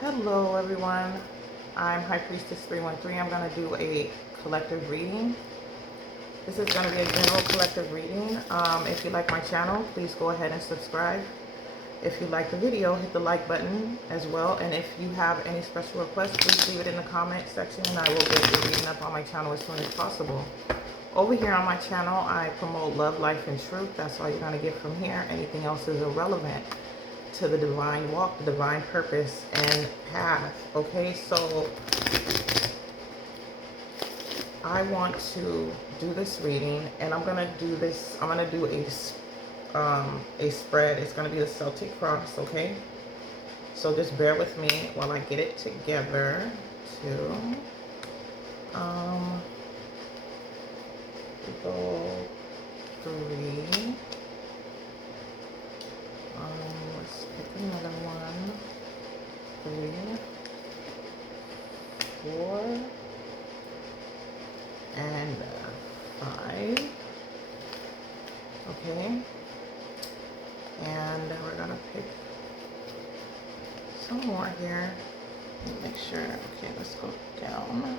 Hello everyone, I'm High Priestess 313. I'm going to do a collective reading. This is going to be a general collective reading. If you like my channel, please go ahead and subscribe. If you like the video, hit the like button as well. And if you have any special requests, please leave it in the comment section and I will get the reading up on my channel as soon as possible. Over here on my channel, I promote love, life, and truth. That's all you're going to get from here. Anything else is irrelevant to the divine walk, the divine purpose and path. Okay, so I want to do this reading, and I'm gonna do this. I'm gonna do a spread. It's gonna be the Celtic cross. Okay, so just bear with me while I get it together. Too. We go 3. Let's pick another one. 3, 4, and 5. Okay, and we're gonna pick some more here. Let me make sure. Okay, let's go down.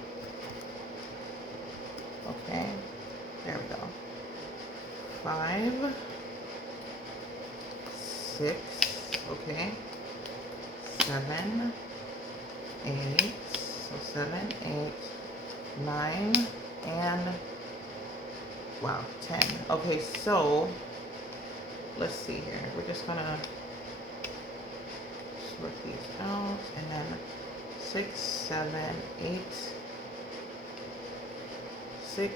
Okay, there we go. 5, 6, okay, 7, 8, so 7, 8, 9, and wow, 10. Okay, so let's see here. We're just gonna sort these out, and then 6, 7, 8, 6,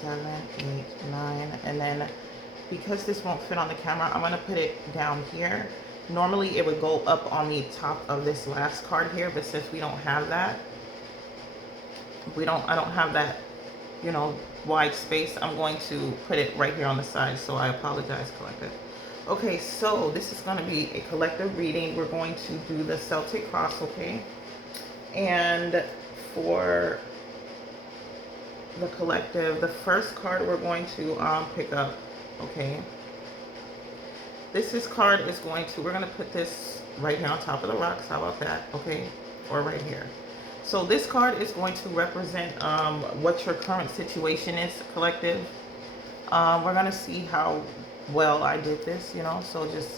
7, 8, 9, and then because this won't fit on the camera, I'm gonna put it down here. Normally it would go up on the top of this last card here, but since we don't have that, I don't have that, you know, wide space, I'm going to put it right here on the side. So I apologize, collective. Okay, so this is going to be a collective reading. We're going to do the Celtic cross, okay? And for the collective, the first card we're going to pick up, okay? This card is going to, we're going to put this right here on top of the rocks. How about that? Okay, or right here. So this card is going to represent what your current situation is, collective. We're going to see how well I did this, you know, so just,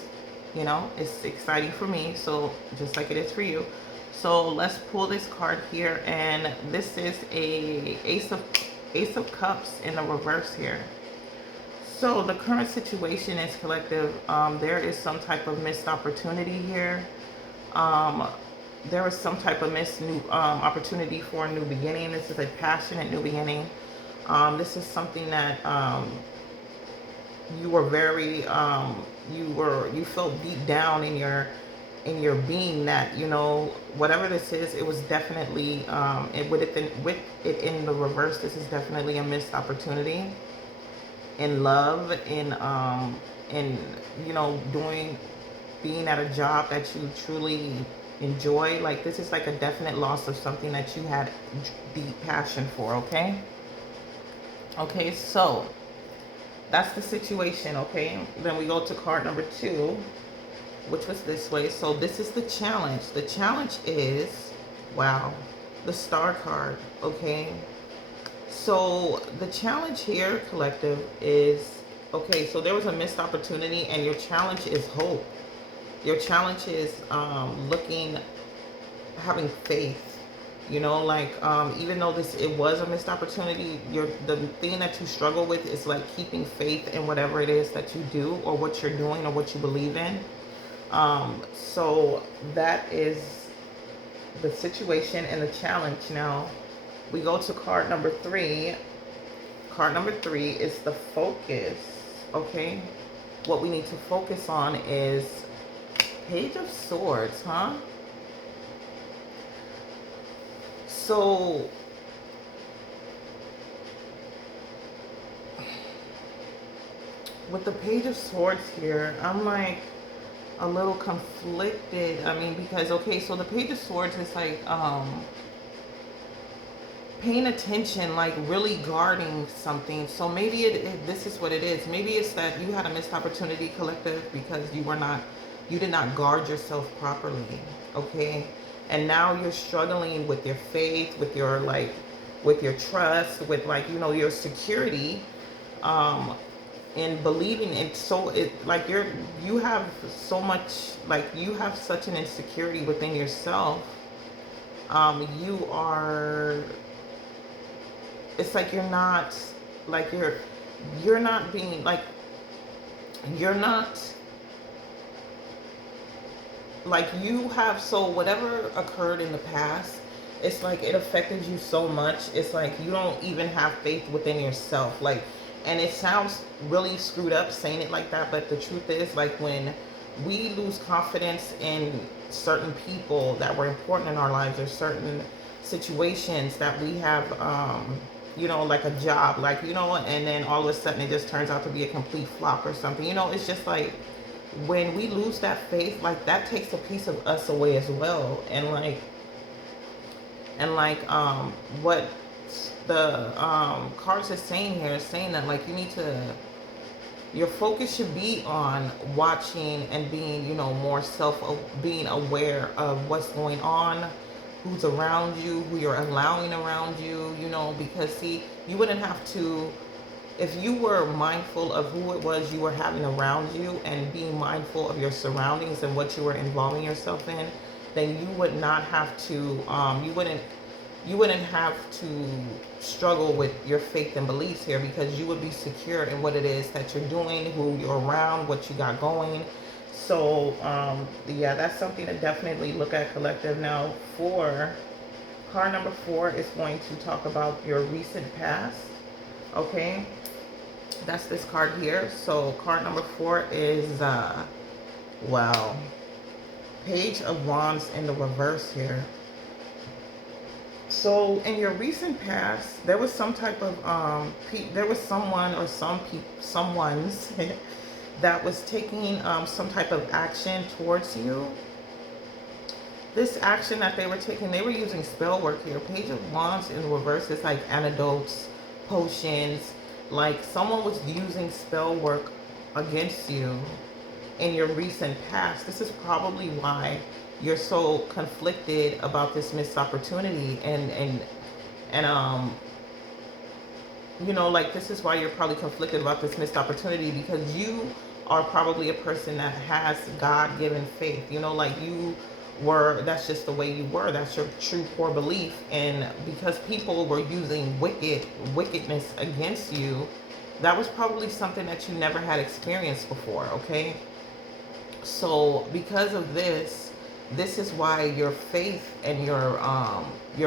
you know, it's exciting for me, so just like it is for you. So let's pull this card here, and this is a Ace of Cups in the reverse here. So the current situation is, collective, there is some type of missed opportunity here. There was some type of missed new opportunity for a new beginning. This is a passionate new beginning. This is something that you were very you felt deep down in your being that, you know, whatever this is, it was definitely with it in the reverse, this is definitely a missed opportunity in love, in you know, being at a job that you truly enjoy. Like, this is like a definite loss of something that you had deep passion for. Okay, so that's the situation. Okay, then we go to card number 2, which was this way. So this is the challenge. The challenge is, wow, the Star card. Okay, so the challenge here, collective, is, okay, so there was a missed opportunity, and your challenge is hope. Your challenge is having faith, you know, like, even though it was a missed opportunity, the thing that you struggle with is like keeping faith in whatever it is that you do, or what you're doing, or what you believe in. So that is the situation and the challenge. Now we go to card number 3. Card number 3 is the focus. Okay, what we need to focus on is Page of Swords, huh? So with the Page of Swords here, I'm like a little conflicted. I mean, because, okay, so the Page of Swords is like paying attention, like really guarding something. So maybe this is what it is. Maybe it's that you had a missed opportunity, collective, because you were not you did not guard yourself properly, okay? And now you're struggling with your faith, with your like, with your trust, with like, you know, your security, um, in believing in, so it like you have so much, like you have such an insecurity within yourself. You are, it's like you're not, like you're not being like, you're not, like you have, so whatever occurred in the past, it's like it affected you so much, it's like you don't even have faith within yourself, like, and it sounds really screwed up saying it like that, but the truth is, like, when we lose confidence in certain people that were important in our lives, or certain situations that we have, you know, like a job, like, you know, and then all of a sudden it just turns out to be a complete flop or something, you know, it's just like, when we lose that faith, like that takes a piece of us away as well. And like what the cards is saying here is saying that, like, you need to, your focus should be on watching and being, you know, more being aware of what's going on, who's around you, who you're allowing around you, you know, because see, you wouldn't have to, if you were mindful of who it was you were having around you and being mindful of your surroundings and what you were involving yourself in, then you would not have to, you wouldn't have to struggle with your faith and beliefs here, because you would be secure in what it is that you're doing, who you're around, what you got going. So yeah, that's something to definitely look at, collective. Now for card number 4 is going to talk about your recent past, okay? That's this card here. So card number 4 is wow, Page of Wands in the reverse here. So in your recent past, there was some type of there was someone or someone's that was taking some type of action towards you. This action that they were taking, they were using spell work here. Page of Wands in reverse is like antidotes, potions, like someone was using spell work against you in your recent past. This is probably why you're so conflicted about this missed opportunity, and you know, like, this is why you're probably conflicted about this missed opportunity, because you are probably a person that has God-given faith, you know, like you were, that's just the way you were, that's your true core belief. And because people were using wickedness against you, that was probably something that you never had experienced before, okay? So because of this, this is why your faith and your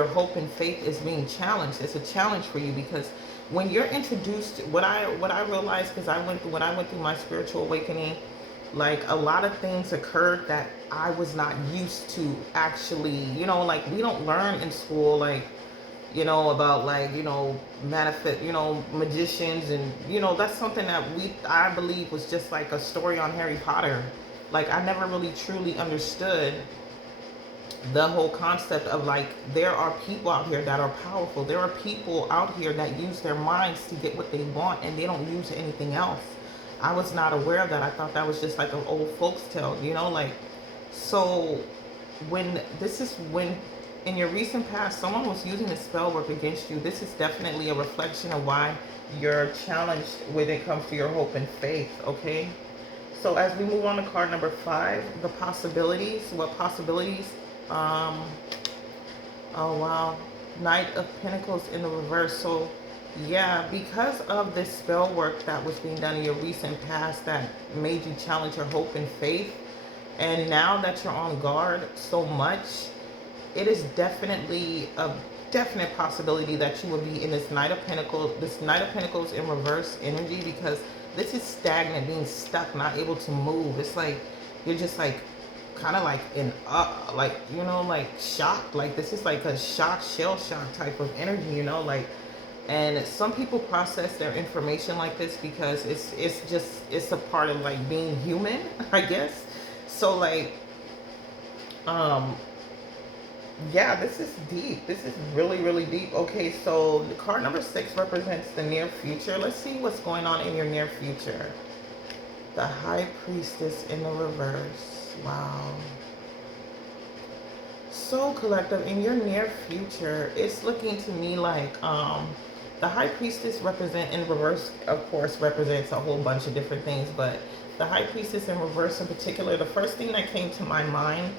hope and faith is being challenged. It's a challenge for you, because when you're introduced, what I realized, because when I went through my spiritual awakening, like a lot of things occurred that I was not used to actually, you know, like we don't learn in school, like, you know, about like, you know, manifest, you know, magicians, and you know, that's something that I believe was just like a story on Harry Potter. Like I never really truly understood the whole concept of like, there are people out here that are powerful. There are people out here that use their minds to get what they want, and they don't use anything else. I was not aware of that. I thought that was just like an old folks tale, you know, like, so when in your recent past someone was using a spell work against you, this is definitely a reflection of why you're challenged when it comes to your hope and faith, okay? So as we move on to card number 5, the possibilities. What possibilities? Oh wow, Knight of Pentacles in the reverse. So yeah, because of this spell work that was being done in your recent past that made you challenge your hope and faith, and now that you're on guard so much, it is definitely a definite possibility that you will be in this Knight of Pentacles in reverse energy, because this is stagnant, being stuck, not able to move. It's like you're just like kind of like in like, you know, like shocked. Like this is like a shell shock type of energy, you know, like. And some people process their information like this because it's a part of like being human, I guess. So like yeah, this is deep. This is really, really deep. Okay, so the card number 6 represents the near future. Let's see what's going on in your near future. The High Priestess in the reverse. Wow. So collective, in your near future, it's looking to me like the high priestess represent in reverse, of course, represents a whole bunch of different things, but the high priestess in reverse in particular, the first thing that came to my mind,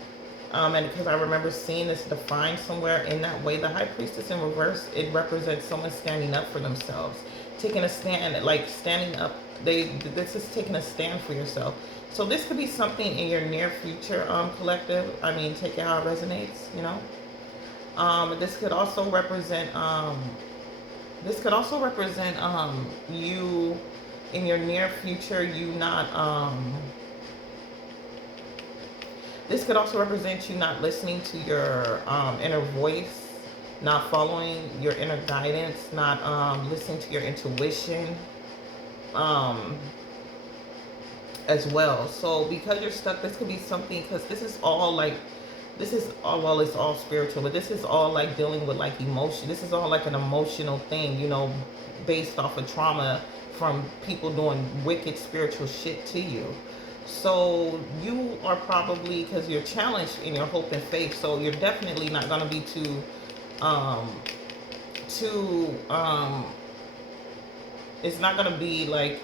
and because I remember seeing this defined somewhere in that way, the high priestess in reverse, it represents someone standing up for themselves, taking a stand, like standing up. This is taking a stand for yourself. So this could be something in your near future, collective. I mean, take it how it resonates, you know. This could also represent you in your near future, you not this could also represent you not listening to your inner voice, not following your inner guidance, not listening to your intuition, um, as well. So because you're stuck, this could be something, because this is all like, this is all, well, it's all spiritual, but this is all like dealing with like emotion. This is all like an emotional thing, you know, based off of trauma from people doing wicked spiritual shit to you. So you are probably, because you're challenged in your hope and faith, so you're definitely not going to be um too it's not going to be like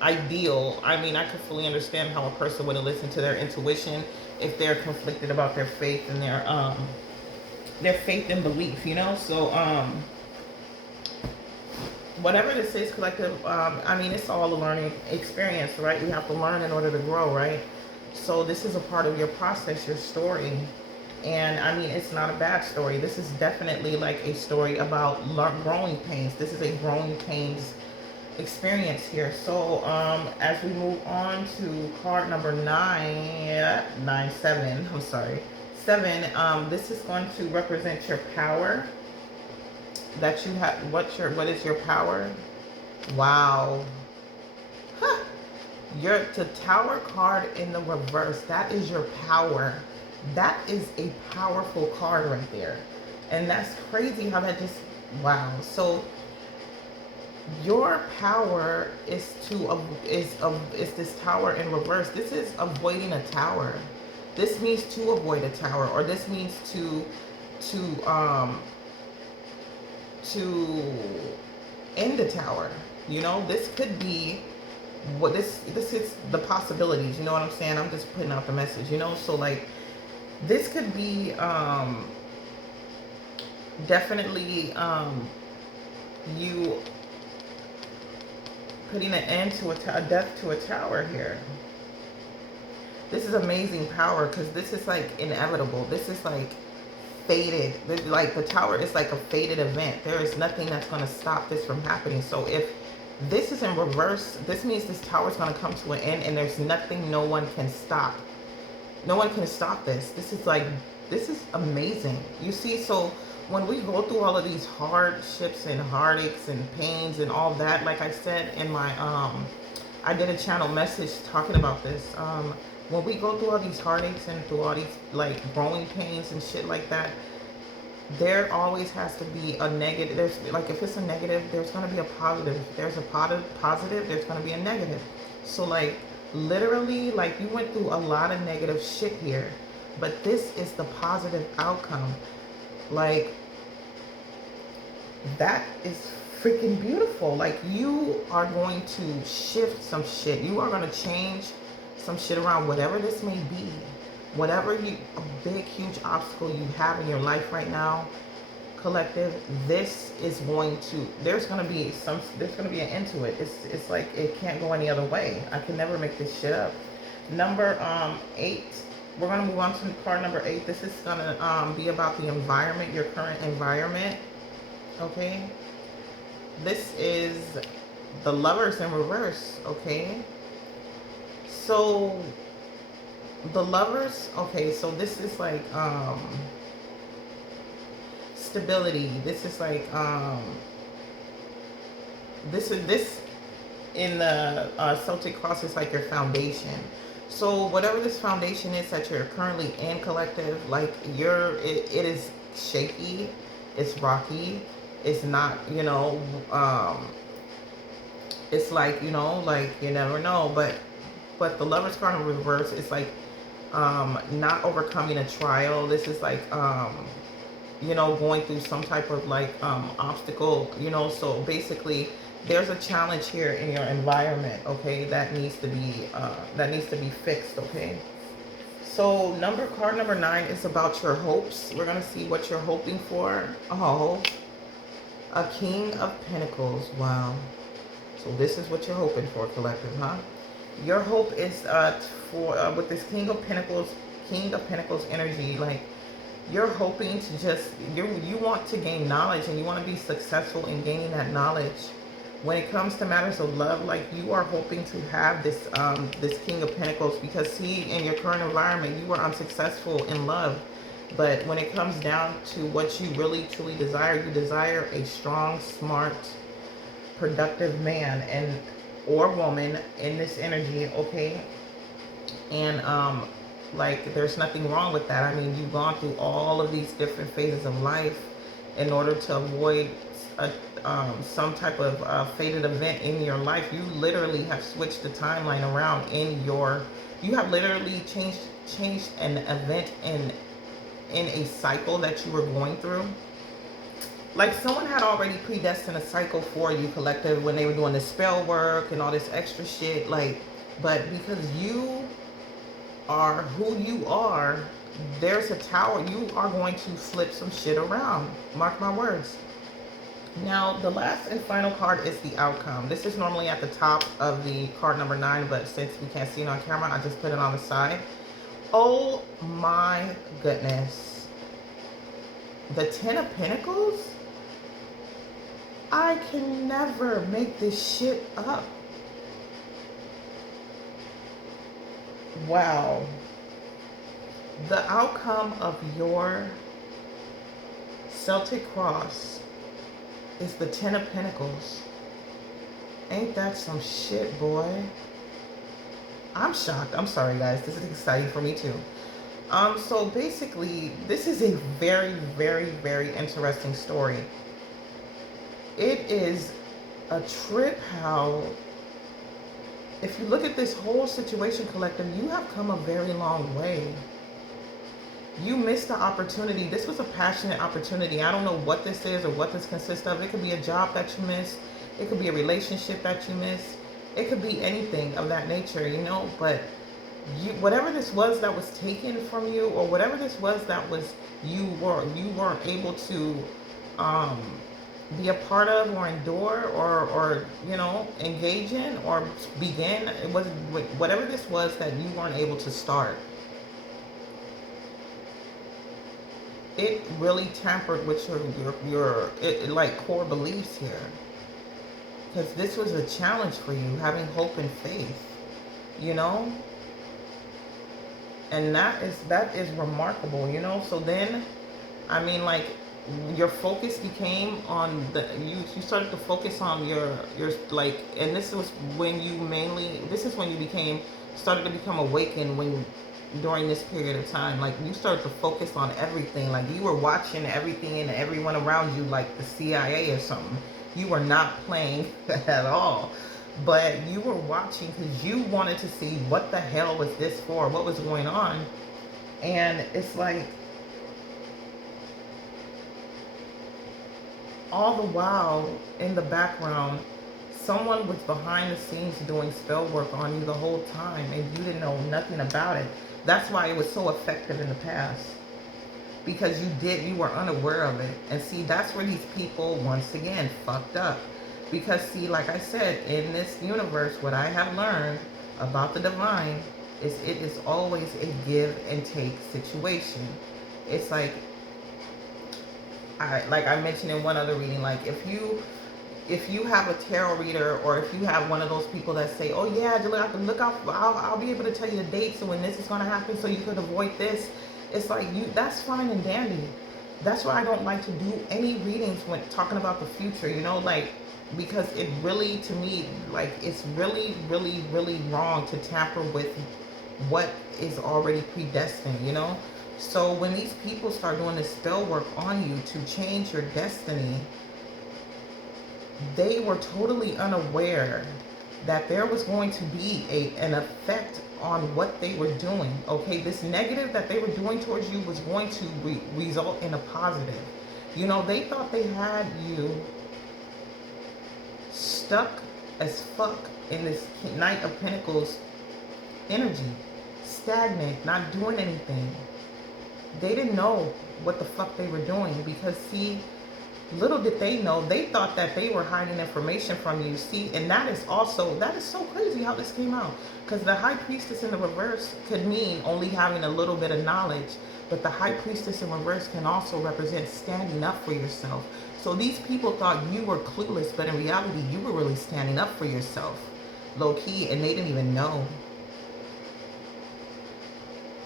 ideal. I mean, I can fully understand how a person wouldn't listen to their intuition if they're conflicted about their faith and their faith and belief, you know. So whatever this is, collective, I mean, it's all a learning experience, right? You have to learn in order to grow, right? So this is a part of your process, your story. And I mean, it's not a bad story. This is definitely like a story about growing pains. This is a growing pains experience here. So as we move on to card number 7, I'm sorry, 7, this is going to represent your power that you have. What is your power? Wow. Huh. The Tower card in the reverse, that is your power. That is a powerful card right there. And that's crazy how that just, wow. So your power is is this Tower in reverse. This is avoiding a tower. This means to avoid a tower, or this means to end the tower. You know, this could be what this is, the possibilities, you know what I'm saying? I'm just putting out the message, you know. So like this could be definitely you putting an end to a death to a tower here. This is amazing power, because this is like inevitable. This is like fated. Like the tower is like a fated event. There is nothing that's going to stop this from happening. So if this is in reverse, this means this tower is going to come to an end, and there's nothing no one can stop. No one can stop this. This is like, this is amazing. You see, so when we go through all of these hardships and heartaches and pains and all that, like I said in my I did a channel message talking about this. When we go through all these heartaches and through all these like growing pains and shit like that, there always has to be a negative. There's like, if it's a negative, there's going to be a positive. If there's a positive, there's going to be a negative. So like literally, like you went through a lot of negative shit here, but this is the positive outcome. Like that is freaking beautiful. Like you are going to shift some shit. You are going to change some shit around, whatever this may be. Whatever a big, huge obstacle you have in your life right now, collective, this is going to, there's going to be an end to it. It's like, it can't go any other way. I can never make this shit up. Number 8, we're going to move on to card number 8. This is going to be about the environment, your current environment. Okay. This is the Lovers in reverse. Okay. So the Lovers, okay, so this is like stability. This is like this in the Celtic cross is like your foundation. So whatever this foundation is that you're currently in, collective, like it is shaky, it's rocky, it's not, you know, it's like, you know, like you never know, but but the Lovers card in reverse is like not overcoming a trial. This is like you know, going through some type of like obstacle, you know. So basically there's a challenge here in your environment, okay, that needs to be fixed, okay. So card number 9 is about your hopes. We're gonna see what you're hoping for. Oh, a King of Pentacles. Wow. So this is what you're hoping for, collective, huh? Your hope is for with this King of Pentacles energy, like you're hoping to just you want to gain knowledge, and you want to be successful in gaining that knowledge. When it comes to matters of love, like you are hoping to have this this King of Pentacles, because see, in your current environment you are unsuccessful in love. But when it comes down to what you really truly desire, you desire a strong, smart, productive man and or woman in this energy, okay. And like there's nothing wrong with that. I mean, you've gone through all of these different phases of life in order to avoid some type of fated event in your life. You literally have switched the timeline around in your, you have literally changed an event in a cycle that you were going through. Like someone had already predestined a cycle for you, collective, when they were doing the spell work and all this extra shit. Like, but because you are who you are, there's a tower. You are going to flip some shit around. Mark my words. Now, the last and final card is the outcome. This is normally at the top of the card number 9, but since we can't see it on camera, I just put it on the side. Oh my goodness. The 10 of Pentacles? I can never make this shit up. Wow. The outcome of your Celtic cross is the 10 of Pentacles. Ain't that some shit, boy? I'm shocked. I'm sorry, guys. This is exciting for me too. So basically, this is a very, very, very interesting story. It is a trip how, if you look at this whole situation, collective, you have come a very long way. You missed the opportunity. This was a passionate opportunity. I don't know what this is or what this consists of. It could be a job that you missed. It could be a relationship that you missed. It could be anything of that nature, you know. But you, whatever this was that was taken from you, or whatever this was that was you weren't able to be a part of or endure or you know, engage in or begin. It was whatever this was that you weren't able to start. It really tampered with your like core beliefs here, because this was a challenge for you, having hope and faith, you know. And that is remarkable, you know. So then, I mean, like, your focus became on the, you started to focus on your like, and this was when you mainly, this is when you started to become awakened, when during this period of time, like you started to focus on everything. Like you were watching everything and everyone around you like the CIA or something. You were not playing at all, but you were watching because you wanted to see what the hell was this for, what was going on. And it's like, all the while in the background, someone was behind the scenes doing spell work on you the whole time, and you didn't know nothing about it. That's why it was so effective in the past, because you were unaware of it. And see, that's where these people once again fucked up. Because see, like I said, in this universe, what I have learned about the divine is it is always a give and take situation. It's like I mentioned in one other reading, like if you have a tarot reader, or if you have one of those people that say, oh yeah, look out, I'll be able to tell you the dates and when this is going to happen so you could avoid this. It's like, that's fine and dandy. That's why I don't like to do any readings when talking about the future, you know, like, because it really, to me, like, it's really, really, really wrong to tamper with what is already predestined, you know. So when these people start doing this spell work on you to change your destiny, they were totally unaware that there was going to be an effect on what they were doing. Okay, this negative that they were doing towards you was going to result in a positive. You know, they thought they had you stuck as fuck in this Knight of Pentacles energy, stagnant, not doing anything. They didn't know what the fuck they were doing, because see, little did they know, they thought that they were hiding information from you. See, and that is so crazy how this came out, because the High Priestess in the reverse could mean only having a little bit of knowledge, but the High Priestess in reverse can also represent standing up for yourself. So these people thought you were clueless, but in reality you were really standing up for yourself, low key, and they didn't even know.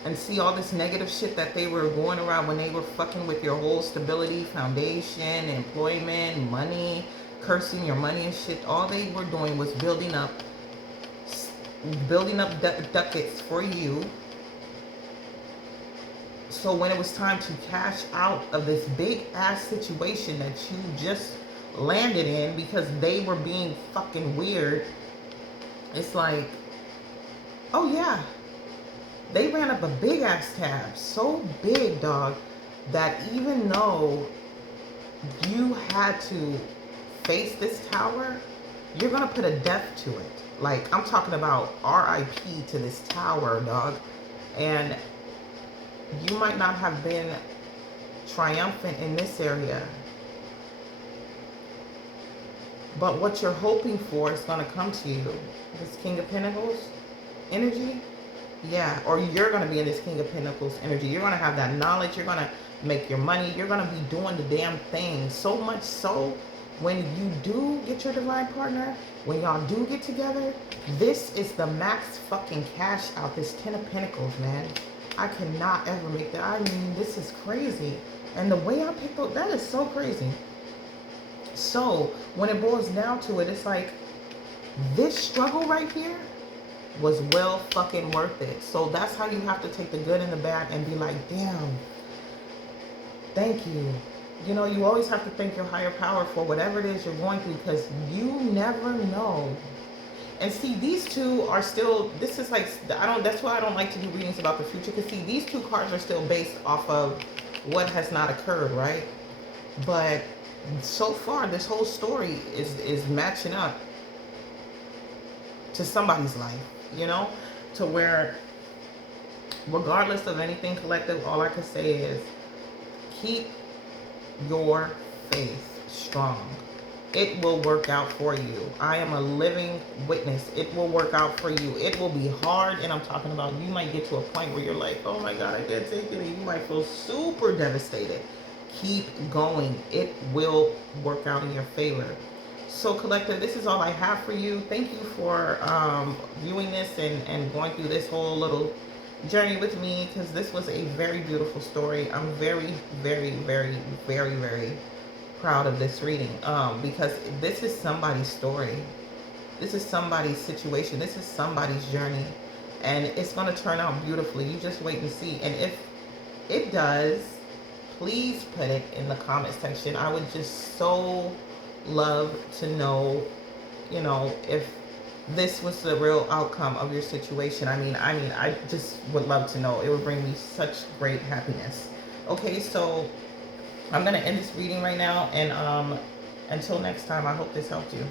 And see, all this negative shit that they were going around when they were fucking with your whole stability, foundation, employment, money, cursing your money and shit. All they were doing was building up ducats for you. So when it was time to cash out of this big ass situation that you just landed in because they were being fucking weird, it's like, oh yeah, they ran up a big ass tab, so big, dog, that even though you had to face this tower, you're gonna put a death to it. Like, I'm talking about RIP to this tower, dog. And you might not have been triumphant in this area, but what you're hoping for is gonna come to you. This King of Pentacles energy. Yeah, or you're going to be in this King of Pentacles energy. You're going to have that knowledge. You're going to make your money. You're going to be doing the damn thing. So much so, when you do get your divine partner, when y'all do get together, this is the max fucking cash out. This 10 of Pentacles, man. I cannot ever make that. I mean, this is crazy. And the way I picked up, that is so crazy. So, when it boils down to it, it's like, this struggle right here was well fucking worth it. So that's how you have to take the good and the bad and be like, damn, thank you. You know, you always have to thank your higher power for whatever it is you're going through, because you never know. And see, these two are still, this is like, that's why I don't like to do readings about the future, because see, these two cards are still based off of what has not occurred, right? But so far, this whole story is matching up to somebody's life. You know, to where, regardless of anything collective, all I can say is keep your faith strong. It will work out for you. I am a living witness. It will work out for you. It will be hard, and I'm talking about, you might get to a point where you're like, oh my God, I can't take it, and you might feel super devastated. Keep going. It will work out in your favor. So collective, this is all I have for you. Thank you for viewing this and going through this whole little journey with me, because this was a very beautiful story. I'm very, very, very, very, very proud of this reading, because this is somebody's story. This is somebody's situation. This is somebody's journey, and it's going to turn out beautifully. You just wait and see. And if it does, please put it in the comment section. I would just so love to know, you know, if this was the real outcome of your situation. I mean, I just would love to know. It would bring me such great happiness. Okay, so I'm going to end this reading right now, and until next time, I hope this helped you.